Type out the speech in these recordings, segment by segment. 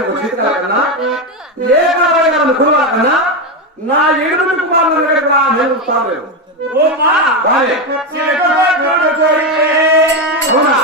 మూడు జీతాల కన్నా కుమార్ కన్నా నా ఏడుగురు కుమారుల దగ్గర నేను అవునా?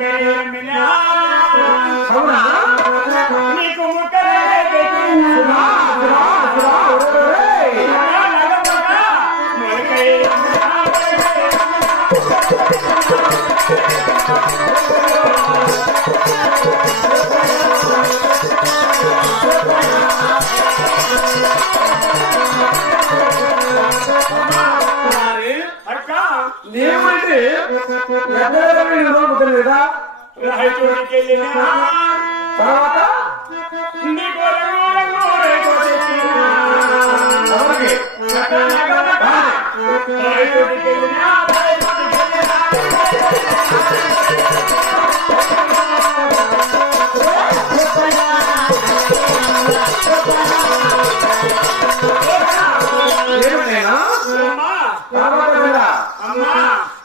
కానీ అవునా すごい!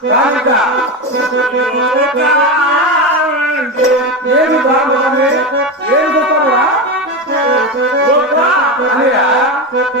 కానిక ఏమి బాగుంది ఏమి చూస్తారా అనియా కానిక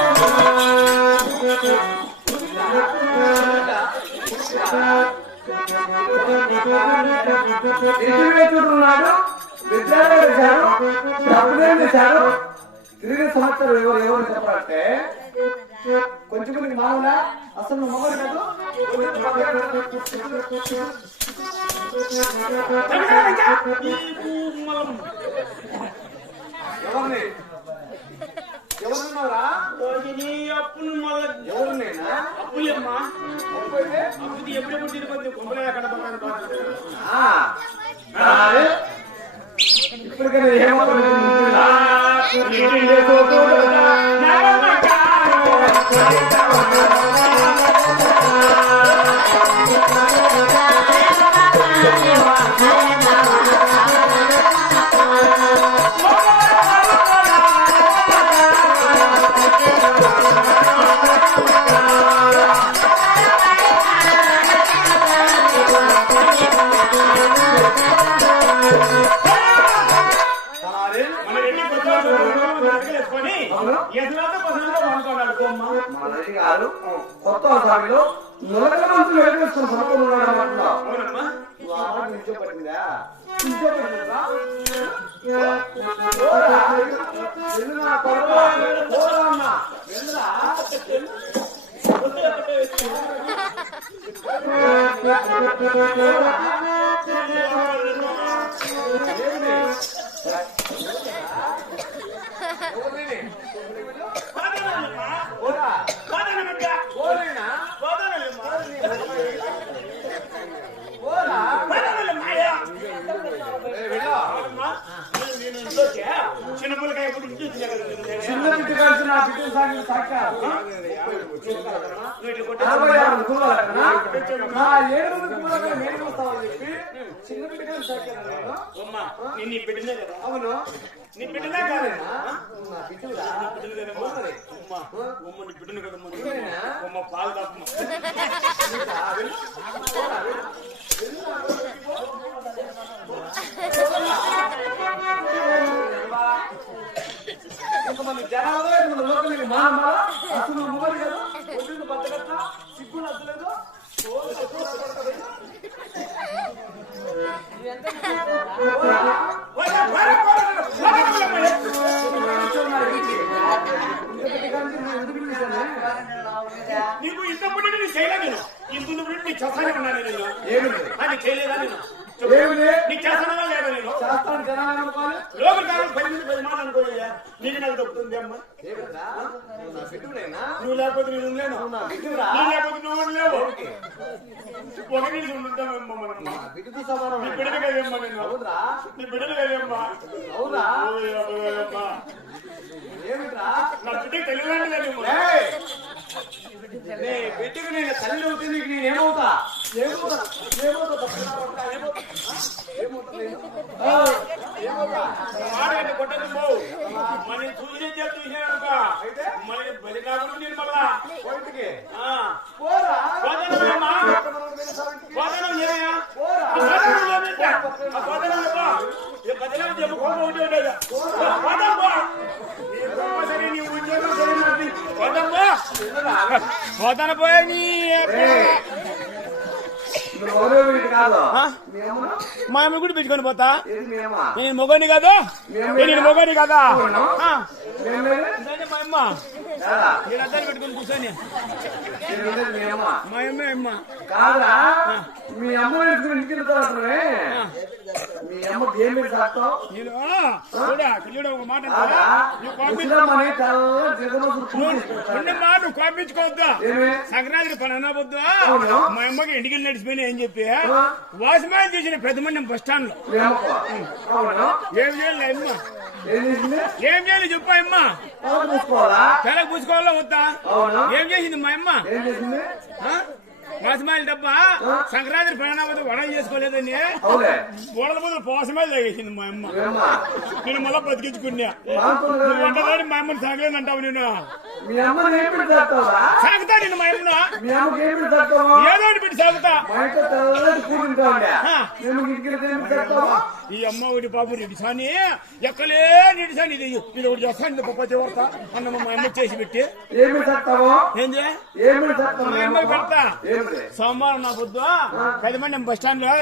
మాట్లాడా ఇంటివేస్తున్నాడు విద్యాలయం చేశారు డబ్బులేం చేశారు తిరిగి సంవత్సరం ఎవరు ఎవరు చెప్పాలంటే కొంచెం కొన్ని మామూలా అసలు మొగలు కాదు. ఎవరిని? ఎవరున్నారా? అప్పులు మళ్ళీ ఎవరు నేనా? అప్పులేమ్మా? అప్పు ఎప్పుడెప్పుడు తిరిగి కొంపలే అక్కడ అవును. ఎదురాతో పసంతో పండుకున్నాడు. బొమ్మ మన రెడ్డి గారు కొత్త స్వామిలో ఉన్నాడు అవునమ్మా. నువ్వు ఆ కలిసి నా బిడ్డ సాగిన సాక్షాత్ నువ్వు ఇట్లా కొట్టేసి అరవై ఆరు కుమారులకన్నా? నా ఏడు మంది కుమారులకు నేను వస్తామని చెప్పి చిన్న బిడ్డ కలిసి సాగాను నేను. అమ్మా, నేను నీ బిడ్డనే కదా అవును నీ బిడ్డనే కాదు నా బిడ్డరా? బిడ్డనే కదమ్మా. అమ్మా, అమ్మ నీ బిడ్డనే కదమ్మా. బిడ్డనేనా? అమ్మ పాలు తాపమ్మా. ఇంతమంది జనాలు ఇంతమంది లోకల్ మా నీకు ఇంత పుట్టి నీ చేయలే నేను. ఇంత పుట్టి చేస్తానే ఉన్నా నేను. అది చేయలేదా నేను? నీకు చేస్తానా లేదా నేను? చేస్తాను జనాలు అనుకోవాలి. లోపల కాలం పది మంది పది మాట అనుకోలేదా నీకు నాకు దొరుకుతుంది అమ్మ. నువ్వు లేకపోతే నేను ఉండలేను. నువ్వు లేకపోతే నువ్వు ఉండలేవు. ఒక నీళ్ళు ఉంటామేమ్మా మనం. సమానం. నీ బిడ్డలు కదేమ్మా నేను. అవురా నీ బిడ్డలు కదేమ్మా అబ్బా. ఏమిట్రా? నా బిడ్డకి బిడ్డకు నేను తల్లి అవుతే నీకు నేను ఏమవుతా? ఏమవుతా? ఏమవుతా? మన చూసి చూసినాక? మన బలి కాకుండా నేను మళ్ళా? పోతాను పోయే నీ మీ అమ్మ కూడా పెట్టుకొని పోతా? నేను మొగని కాదు? నేను మొగని కదా? మా అమ్మ? నేను అద్దాలు పెట్టుకొని కూర్చొని. మీ అమ్మ అమ్మ. మీ అమ్మ ఇంటికి తర్వాత మీ అమ్మ ఏం పెట్టి సాగుతావు నేను చూడా చూడ ఒక మాట మాట కోపించుకోవద్దా ఏమి? సంక్రాంతికి పని అన్నవద్దు అవును. మా అమ్మకి ఇంటికి నడిచిపోయినా ఏం చెప్పి? వాసుమాన్ చేసిన పెద్దమండి బస్ స్టాండ్లో ఏం చేయాలి అమ్మ? ఏం చేయాలి చెప్పు అమ్మ. తల పూసుకోవాలా వద్దా? ఏం చేసింది మా అమ్మ? వాసుమాయిల డబ్బా? సంక్రాంతి పని వడ చేసుకోలేదని బోడల బదులు పోసమాయిలు తాగేసింది మా అమ్మ. అమ్మ నేను మళ్ళా బతికించుకున్నా. నువ్వు వంటదాని మా అమ్మని సాగలేదంటావు నేను. సాగుతా నేను మా అమ్మను. మీ అమ్మకి ఏం పెట్టి సాగుతావు ఏదో పెట్టి సాగుతా ఈ అమ్మ ఒకటి బాబు నిడిసాని ఎక్కలే నిడిసాని ఇది. ఇది ఒకటి చేస్తాను పప్ప చివరత అన్న మా అమ్మ చేసి పెట్టి. ఏం పెట్టి సాగుతావు ఏంది? ఏం పెట్టి సాగుతావు మా అమ్మ పెడతా. సోమవారం నా పొద్దు. పది మంది బస్ స్టాండ్లో